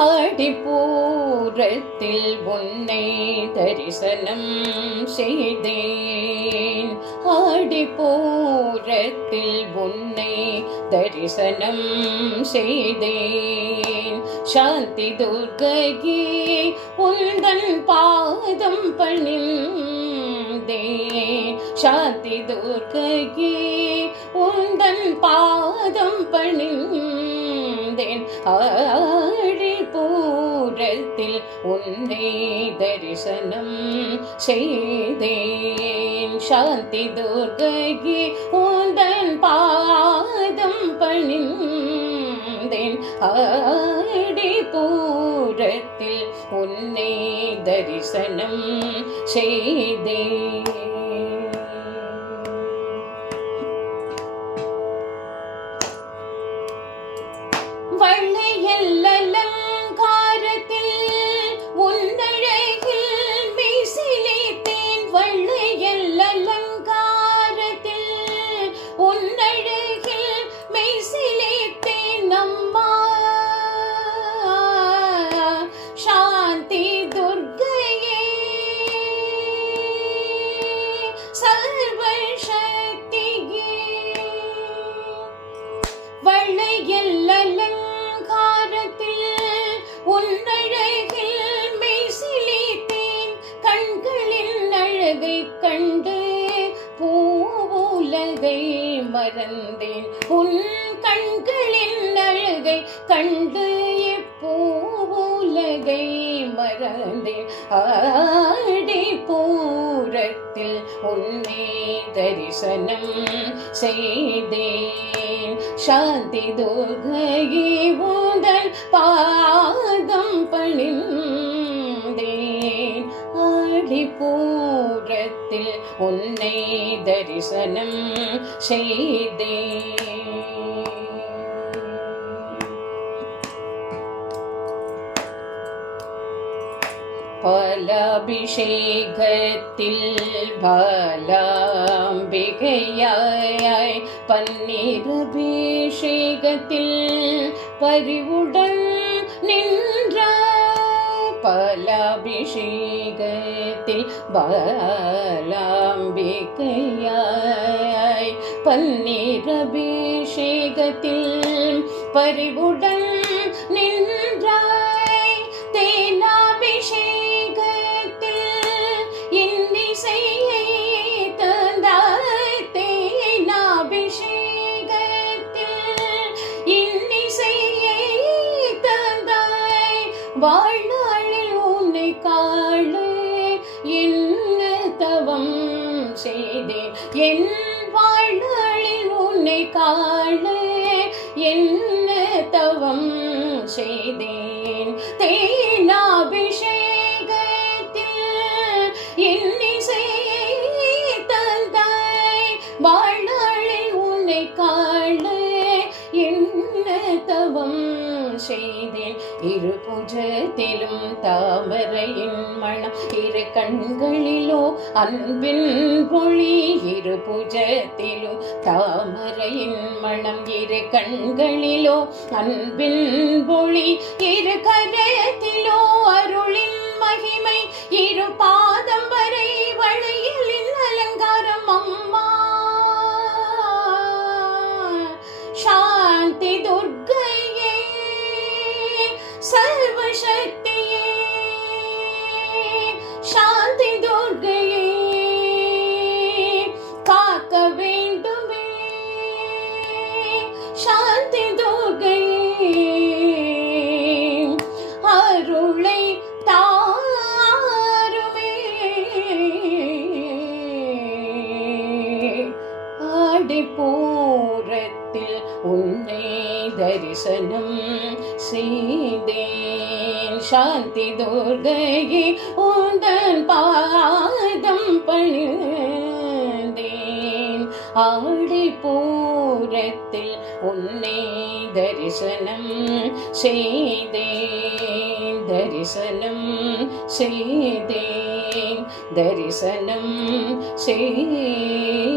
ஆடிப்பூரத்தில் உன்னை தரிசனம் செய்தேன். ஆடிப்பூரத்தில் உன்னை தரிசனம் செய்தேன். சாந்தி துர்க்கையே உந்தன் பாதம் பணிந்தேன். சாந்தி துர்க்கையே உந்தன் பாதம் பணிந்தேன். ஆடிப்பூரத்தில் உன்னை தரிசனம் செய்தேன். சாந்தி துர்க்கையே உந்தன் பாதம் பணிந்தேன். ஆடிப்பூரத்தில் உன்னை தரிசனம் செய்தேன். வள்ளையல் அலங்காரத்தில் உன்னழகில் மெய்சிலித்தேன். வள்ளையல் அலங்காரத்தில் உன்னழகில் மெய்சிலித்தேன். அம்மா சாந்தி துர்க்கையே சர்வசக்தியே. வள்ளையல் உன்னழகில் மெய்சிலித்தேன். கண்களின் அழகை கண்டு பூவுலகை மறந்தேன். உன் கண்களின் அழகை கண்டு பூவுலகை மறந்தேன். ஆடிப்பூரத்தில் உன்னை தரிசனம் செய்தேன். சாந்தி துர்க்கையே உந்தன் பாதம் பணிந்தேன். ஆடிப்பூரத்தில் உன்னை தரிசனம் செய்தேன். பாலாபிஷேகத்தில் பாலாம்பிகையாய் பன்னீரபிஷேகத்தில் பரிவுடன் நின்றாய். பாலாபிஷேகத்தில் பாலாம்பிகையாய் பன்னீரபிஷேகத்தில் பரிவுடன் நின்றாய். தேனாபிஷேகத்தில் இன்னிசையை தந்தாய். தேனாபிஷேகத்தில் இன்னிசையை தந்தாய். வாழ்நாளில் உன்னை காண என்ன தவம் செய்தேன். என் வாழ்நாளில் உன்னை காண என்ன தவம் செய்தேன். தேனாபிஷேகத்தில் இன்னிசையை தந்தாய். வாழ்நாளில் உன்னை காண என்ன தவம் செய்தேன். இரு புஜத்திலும் தாமரையின் மணம். இரு கண்களிலோ அன்பின் பொழி. இரு புஜத்திலும் தாமரையின் மணம். இரு கண்களிலோ அன்பின் பொழி. இரு கரத்திலோ அருளின் மகிமை. இரு பாதம் வரை வளையலின் அலங்காரம். அம்மா சாந்தி துர்க்கையே சர்வசக்தியே. சாந்தி துர்க்கையே காக்க வேண்டுமே. சாந்தி துர்க்கையே அருளை தாருமே. ஆடிப்பூரத்தில் உன்னை தரிசனம் செய்தேன். சாந்தி துர்க்கையே உந்தன் பாதம் பணிந்தேன். ஆடிப்பூரத்தில் உன்னை தரிசனம் செய்தேன். தரிசனம் செய்தேன். தரிசனம் செய்தேன்.